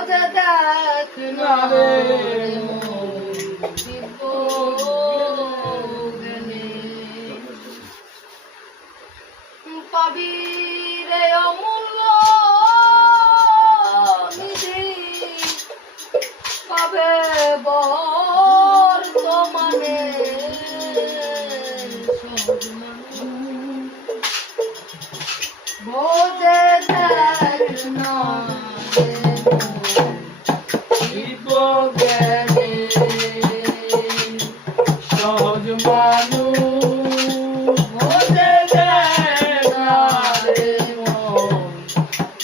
বোঝে দেখ না রে দিব্য জ্ঞানে পাবি রে অমূল্য নিধি পাবে বর্তমানে বোঝে দেখ না দিব্য জ্ঞানে সহজ মানুষ বোঝে দেখ না রে মন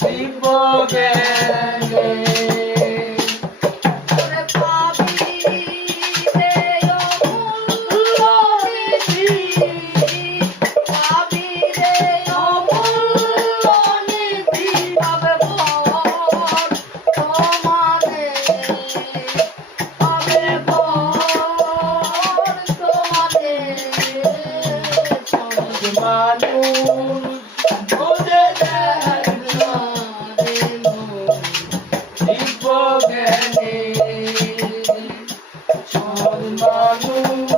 দিব্য জ্ঞানে ওরে পাবি রে অমূল্য নিধি পাবি রে অমূল্য নিধি পাবে বর্তমানে পাবে বর্তমানে সহজ মানুষ বোঝে দেখ না রে মন দিব্য জ্ঞানে সহজ মানুষ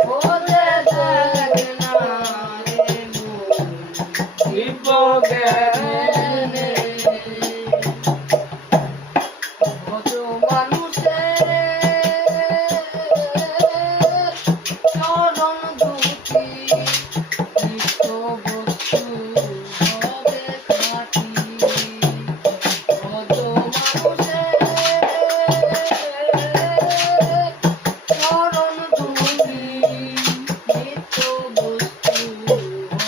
বোঝে দেখ না রে মন দিব্য জ্ঞানে সহজ মানুষের চরণ দুটি নিত্য বস্তু হবে খাঁটি সহজ মানুষের চরণ দুটি নিত্য বস্তু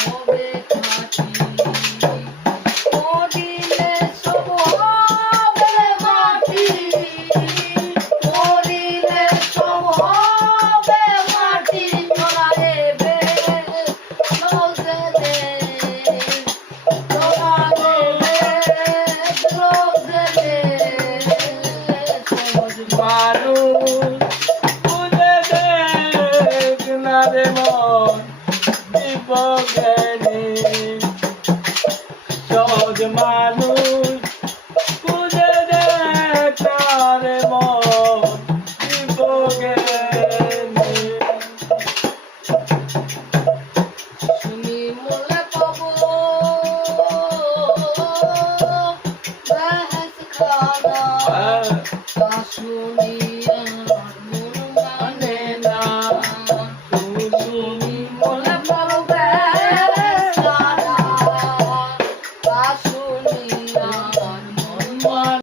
হবে খাঁটি মরিলে সব হবে মাটি মরিলে সব হবে মাটি তোরা এবে চলতে দে তোরা এবে চলতে দে সহজ মানুষ বুঝে দেখ না রে মন দিব্য জ্ঞানে সহজ মানুষ বুঝে দেখ না রে মন দিব্য জ্ঞানে শুনি মূলে পাব বেহেশত খানা তা শুনি